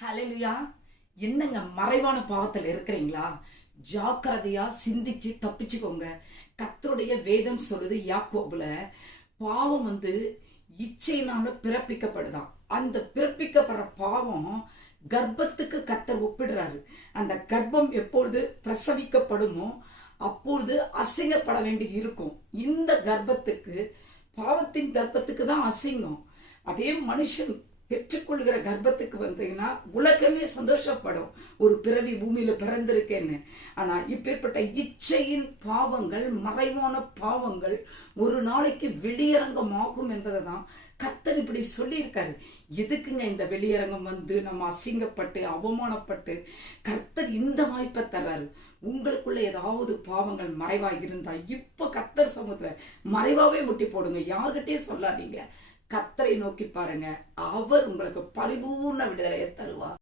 ஹalleluya. என்னங்க மறைவான பாவத்தில் இருக்கிறீங்களா? ஜாக்கிரதையா சிந்திச்சு தப்பிச்சுக்கோங்க. கர்த்தருடைய வேதம் சொல்லுது யாக்கோபுல, பாவம் இச்சையினால பிறப்பிக்கப்படுதான். அந்த பிறப்பிக்கப்படுற பாவம் கர்ப்பத்துக்கு கர்த்தர் ஒப்பிடுறாரு. அந்த கர்ப்பம் எப்பொழுது பிரசவிக்கப்படுமோ அப்பொழுது அசிங்கப்பட வேண்டி இருக்கும். இந்த கர்ப்பத்துக்கு, பாவத்தின் கர்ப்பத்துக்கு தான் அசிங்கம். அதே மனுஷன் பெற்றுக்கொள்கிற கர்ப்பத்துக்கு வந்தீங்கன்னா உலகமே சந்தோஷப்படும், ஒரு பிறவி பூமியில பிறந்திருக்கேன்னு. ஆனா இப்பேற்பட்ட இச்சையின் பாவங்கள், மறைவான பாவங்கள் ஒரு நாளைக்கு வெளியரங்கமாகும் என்பதை தான் கர்த்தர் இப்படி சொல்லியிருக்காரு. எதுக்குங்க இந்த வெளியரங்கம் நம்ம அசிங்கப்பட்டு அவமானப்பட்டு? கர்த்தர் இந்த வாய்ப்பை தர்றாரு. உங்களுக்குள்ள ஏதாவது பாவங்கள் மறைவா இருந்தா இப்ப கர்த்தர் சமூகத்துல மறைவாவே முட்டி போடுங்க. யார்கிட்டயும் சொல்லாதீங்க. கர்த்தரை நோக்கி பாருங்க. அவர் உங்களுக்கு பரிபூர்ண விடுதலையை தருவார்.